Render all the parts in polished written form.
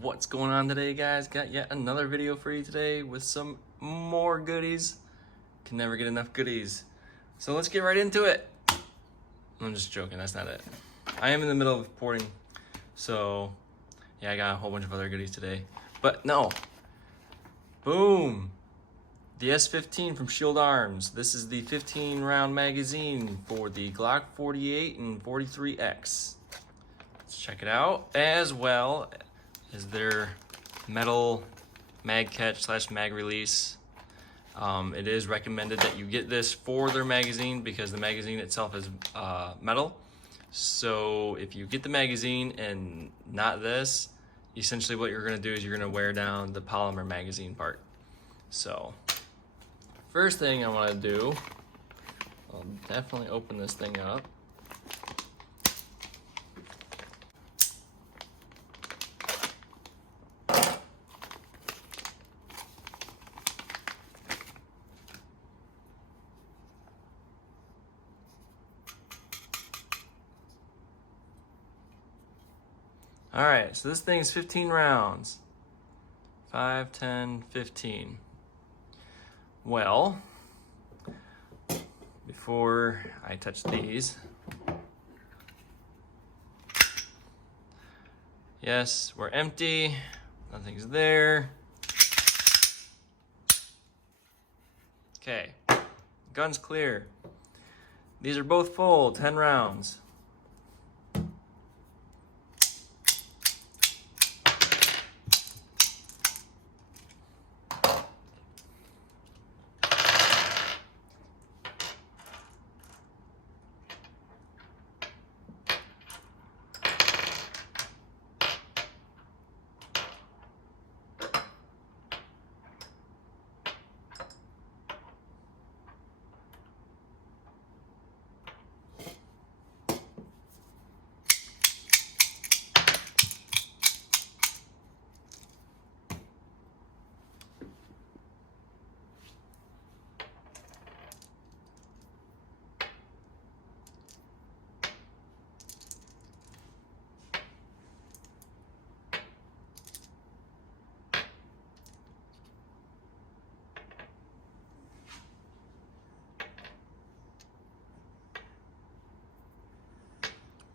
What's going on today, guys? Got yet another video for you today with some more goodies. Can never get enough goodies. So let's get right into it. I'm just joking, that's not it. I am in the middle of porting, so yeah, I got a whole bunch of other goodies today. But no, boom! The S15 from Shield Arms. This is the 15 round magazine for the Glock 48 and 43X. Let's check it out, as well as their metal mag catch / mag release. It is recommended that you get this for their magazine because the magazine itself is metal. So if you get the magazine and not this, essentially what you're gonna do is you're gonna wear down the polymer magazine part. So first thing I wanna do, I'll definitely open this thing up. All right, so this thing's 15 rounds. 5, 10, 15. Well, before I touch these, yes, we're empty. Nothing's there. Okay, gun's clear. These are both full, 10 rounds.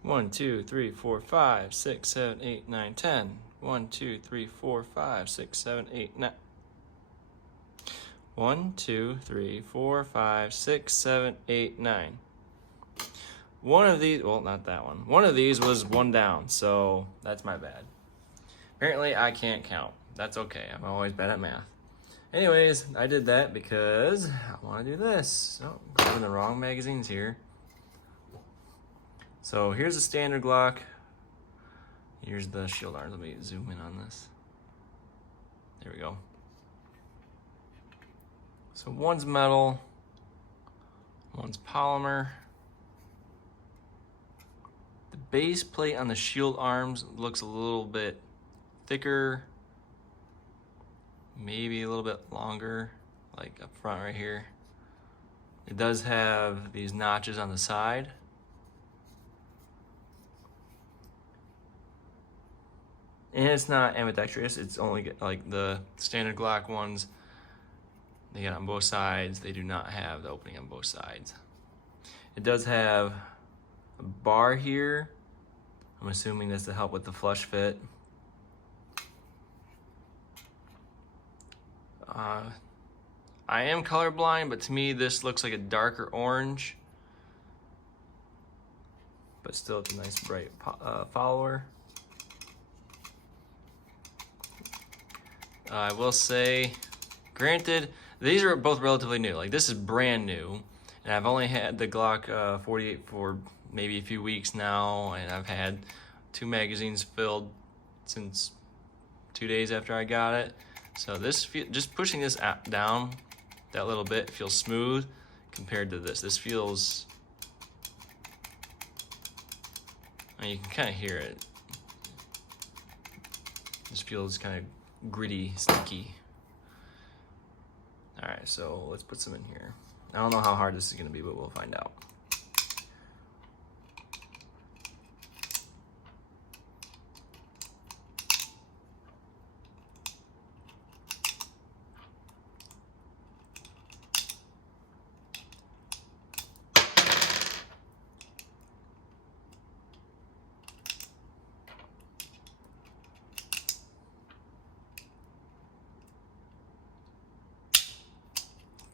One, 2, 3, 4, 5, 6, 7, 8, 9, 10. 1, 2, 3, 4, 5, 6, 7, 8, 9. 1, 2, 3, 4, 5, 6, 7, 8, 9. One of these, well, not that one. One of these was one down, so that's my bad. Apparently, I can't count. That's okay. I'm always bad at math. Anyways, I did that because I want to do this. Oh, I'm in the wrong magazines here. So here's a standard Glock. Here's the Shield Arms. Let me zoom in on this. There we go. So one's metal, one's polymer. The base plate on the Shield Arms looks a little bit thicker, maybe a little bit longer, like up front right here. It does have these notches on the side. And it's not ambidextrous, it's only like the standard Glock ones. They get on both sides. They do not have the opening on both sides. It does have a bar here. I'm assuming that's to help with the flush fit. I am colorblind, but to me this looks like a darker orange. But still it's a nice bright follower. I will say, granted, these are both relatively new. Like this is brand new, and I've only had the Glock 48 for maybe a few weeks now, and I've had 2 magazines filled since 2 days after I got it. So this, just pushing this down that little bit feels smooth compared to this. This feels, I mean, you can kind of hear it. This feels kind of gritty, sticky. All right, so let's put some in here. I don't know how hard this is gonna be, but we'll find out.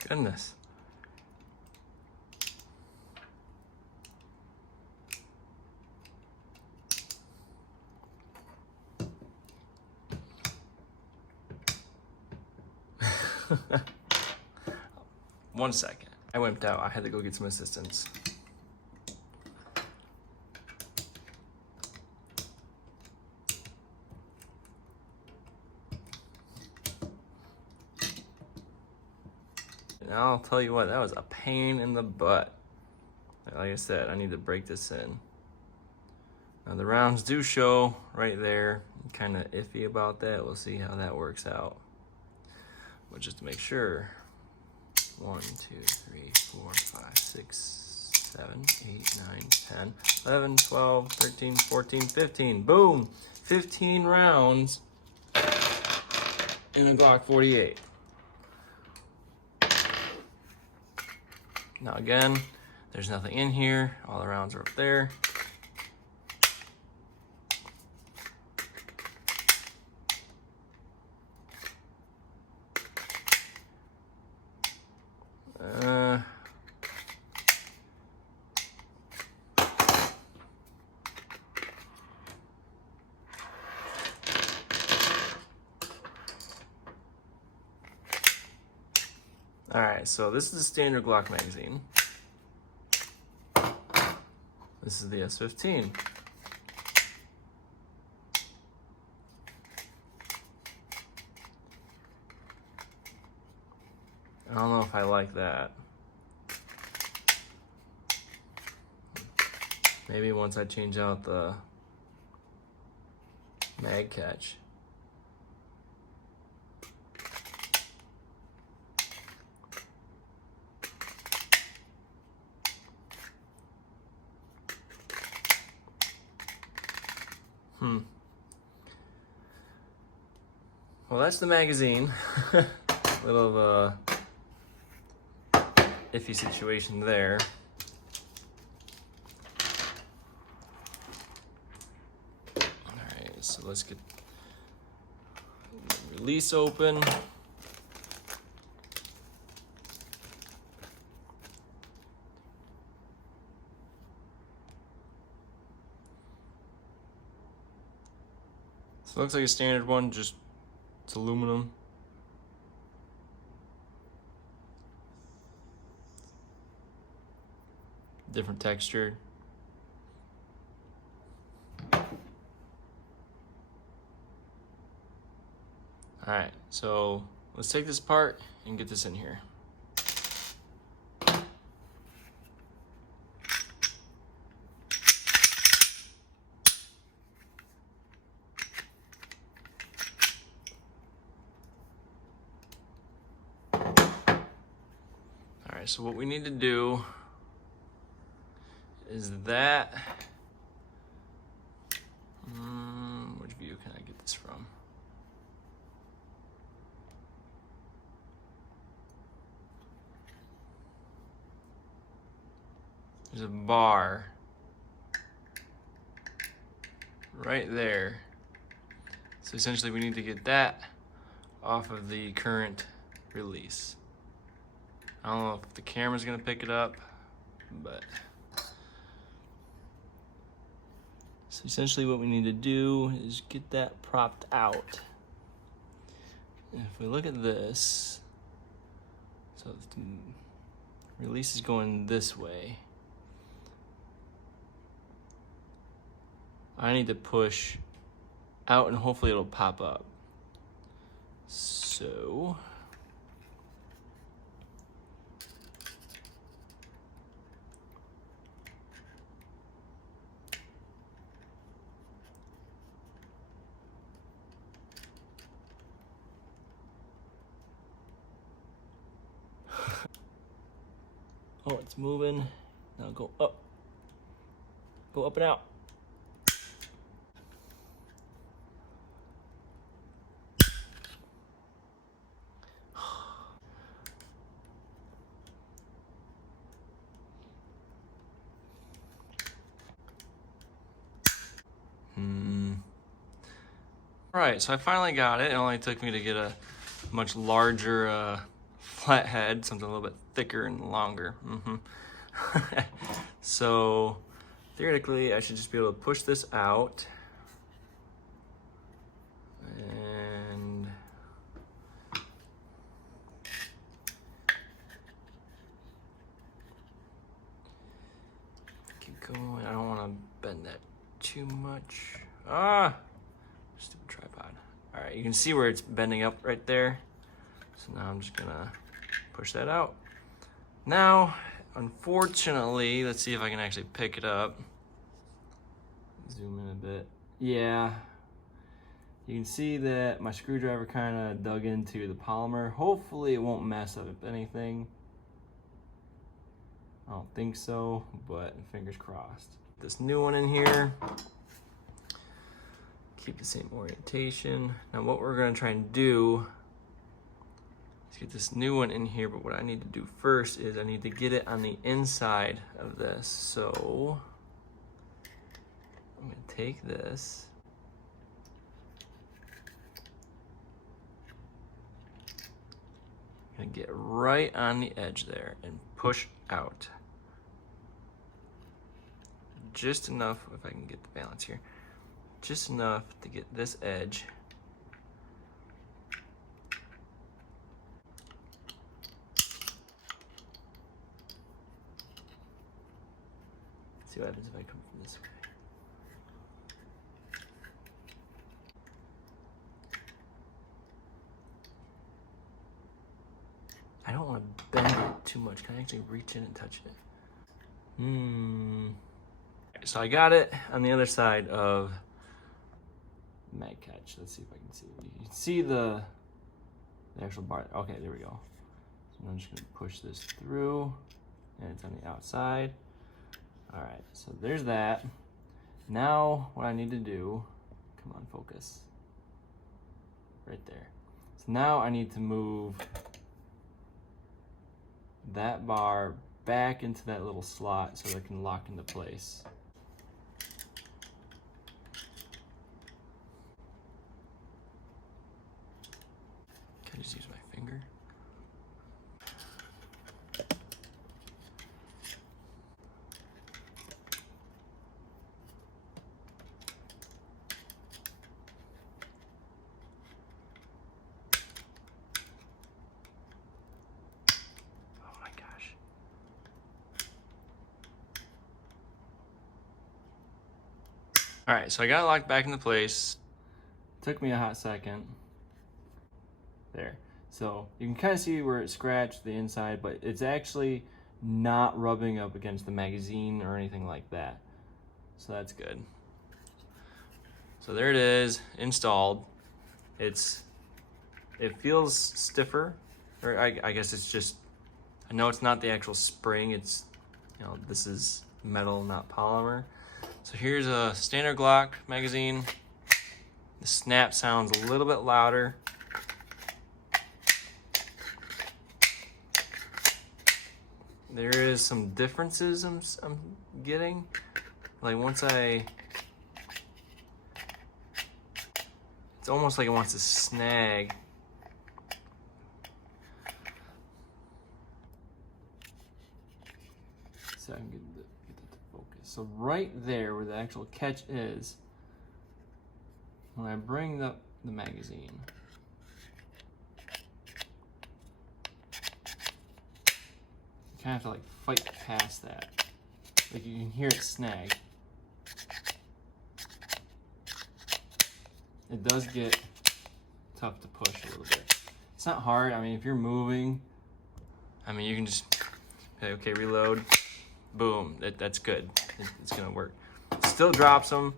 Goodness. One second. I wimped out. I had to go get some assistance. And I'll tell you what, that was a pain in the butt. Like I said, I need to break this in. Now the rounds do show right there. I'm kind of iffy about that. We'll see how that works out. But just to make sure, 1, 2, 3, 4, 5, 6, 7, 8, 9, 10, 11, 12, 13, 14, 15. Boom! 15 rounds in a Glock 48. Now again, there's nothing in here. All the rounds are up there. All right, so this is a standard Glock magazine. This is the S15. I don't know if I like that. Maybe once I change out the mag catch. Well, that's the magazine. Little iffy situation there. Alright, so let's get the release open. So it looks like a standard one, just it's aluminum. Different texture. Alright, so let's take this apart and get this in here. Alright, so what we need to do is that, which view can I get this from? There's a bar right there. So essentially we need to get that off of the current release. I don't know if the camera's gonna pick it up, but so essentially what we need to do is get that propped out. And if we look at this, so the release is going this way. I need to push out and hopefully it'll pop up. So oh, it's moving. Now go up. Go up and out. All right, so I finally got it. It only took me to get a much larger flathead, something a little bit thicker and longer. So theoretically, I should just be able to push this out. And keep going. I don't want to bend that too much. Stupid tripod. All right, you can see where it's bending up right there. So now I'm just gonna push that out. Now, unfortunately, let's see if I can actually pick it up. Zoom in a bit. Yeah, you can see that my screwdriver kind of dug into the polymer. Hopefully it won't mess up anything. I don't think so, but fingers crossed. This new one in here. Keep the same orientation. Now what we're gonna try and do is get this new one in here, but what I need to do first is I need to get it on the inside of this. So I'm gonna take this. I'm gonna get right on the edge there and push out. Just enough, if I can get the balance here. Just enough to get this edge see what happens if I come from this way. I don't want to bend it too much. Can I actually reach in and touch it? So I got it on the other side of mag catch. Let's see if I can see. You can see the actual bar. Okay, there we go. So I'm just gonna push this through, and it's on the outside. All right, so there's that. Now what I need to do, come on, focus. Right there. So now I need to move that bar back into that little slot so that it can lock into place. Can I just use my finger? Oh my gosh. All right, so I got it locked back into place. Took me a hot second. There. So you can kind of see where it scratched the inside, but it's actually not rubbing up against the magazine or anything like that. So that's good. So there it is, installed. It feels stiffer, or I guess it's just, I know it's not the actual spring, it's, you know, this is metal, not polymer. So here's a standard Glock magazine. The snap sounds a little bit louder. There is some differences I'm getting. Like once it's almost like it wants to snag. So I can get that to focus. So right there where the actual catch is, when I bring up the magazine, you kind of have to like fight past that. Like you can hear it snag. It does get tough to push a little bit. It's not hard. I mean, if you're moving, I mean, you can just, okay, reload, boom, that's good. It's gonna work. Still drops them.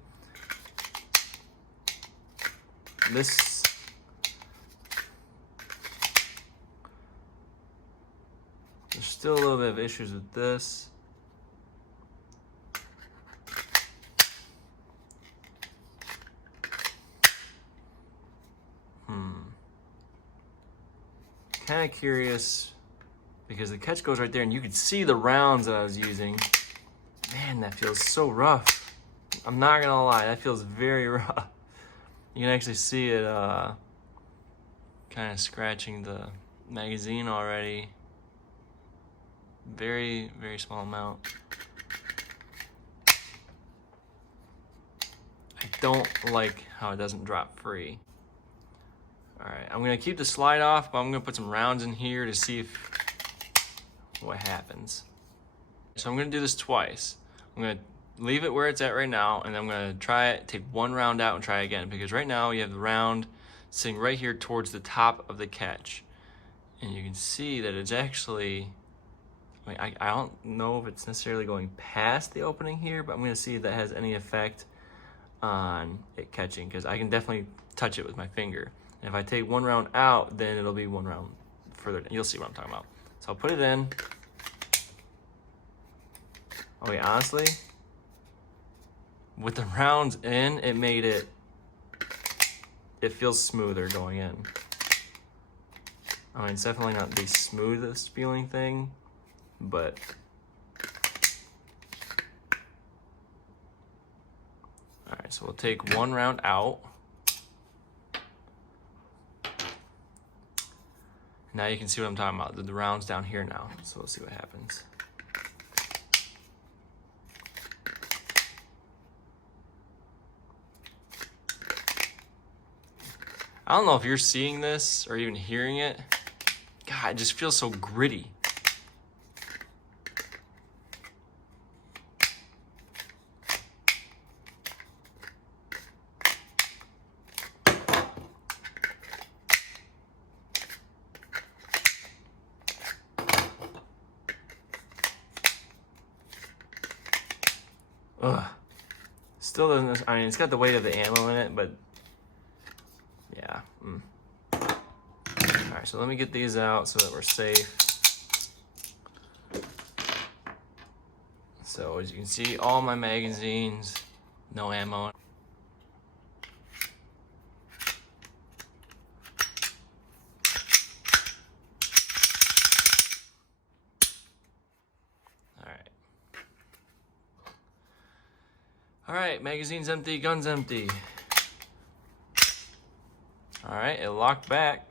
This, there's still a little bit of issues with this. Kind of curious because the catch goes right there and you could see the rounds that I was using. Man, that feels so rough. I'm not gonna lie, that feels very rough. You can actually see it kind of scratching the magazine already. Very, very small amount. I don't like how it doesn't drop free. All right, I'm gonna keep the slide off, but I'm gonna put some rounds in here to see what happens. So I'm gonna do this twice. I'm gonna leave it where it's at right now, and then I'm gonna try it, take one round out and try again, because right now you have the round sitting right here towards the top of the catch. And you can see that it's actually, I don't know if it's necessarily going past the opening here, but I'm gonna see if that has any effect on it catching, because I can definitely touch it with my finger. And if I take one round out, then it'll be one round further down. You'll see what I'm talking about. So I'll put it in. Okay, honestly, with the rounds in, it made it feels smoother going in. I mean, it's definitely not the smoothest feeling thing, but all right, so we'll take one round out. Now you can see what I'm talking about. The round's down here now, so we'll see what happens. I don't know if you're seeing this or even hearing it. God, it just feels so gritty. Ugh. Still doesn't, I mean, it's got the weight of the ammo in it, but yeah. All right, so let me get these out so that we're safe. So as you can see, all my magazines, no ammo. All right, magazine's empty, gun's empty. All right, it locked back.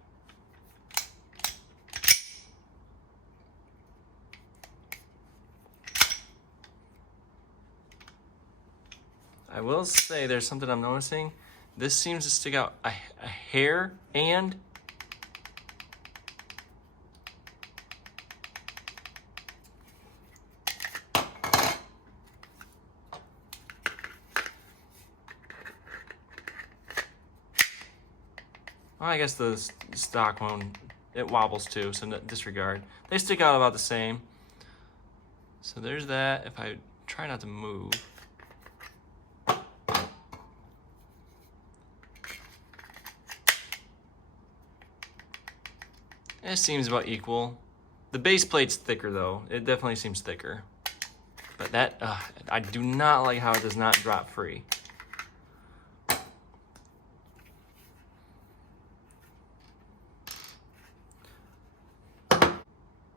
I will say there's something I'm noticing. This seems to stick out a hair, and well, I guess the stock one, it wobbles too, so disregard. They stick out about the same. So there's that. If I try not to move. It seems about equal. The base plate's thicker though. It definitely seems thicker. But that, I do not like how it does not drop free.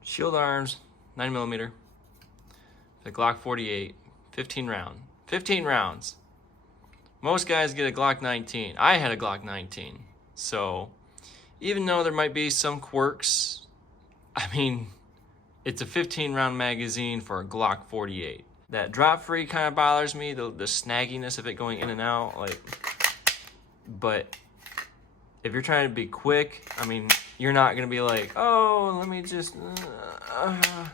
Shield Arms, 9mm. The Glock 48, 15 round. 15 rounds. Most guys get a Glock 19. I had a Glock 19. So, even though there might be some quirks, I mean, it's a 15 round magazine for a Glock 48. That drop free kind of bothers me, the snagginess of it going in and out, like, but if you're trying to be quick, I mean, you're not gonna be like, oh, let me just,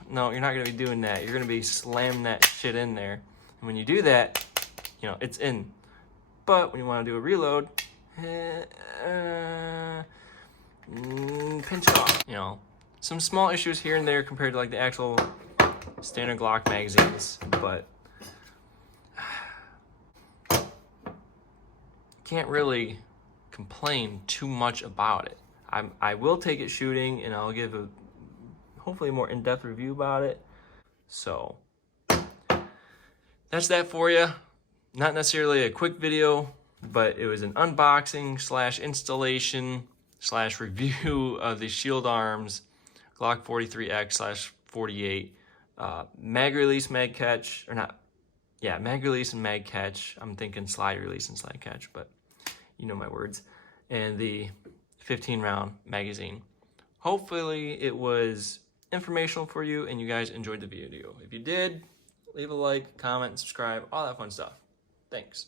no, you're not gonna be doing that. You're gonna be slamming that shit in there. And when you do that, you know, it's in. But when you wanna do a reload, pinch it off. You know, some small issues here and there compared to like the actual standard Glock magazines, but can't really complain too much about it. I will take it shooting, and I'll give a hopefully a more in-depth review about it. So that's that for you. Not necessarily a quick video, but it was an unboxing slash installation slash review of the Shield Arms Glock 43X slash 48 mag release, mag catch, or not, yeah, mag release and mag catch. I'm thinking slide release and slide catch, but you know my words. And the 15 round magazine. Hopefully it was informational for you and you guys enjoyed the video. If you did, leave a like, comment, subscribe, all that fun stuff. Thanks.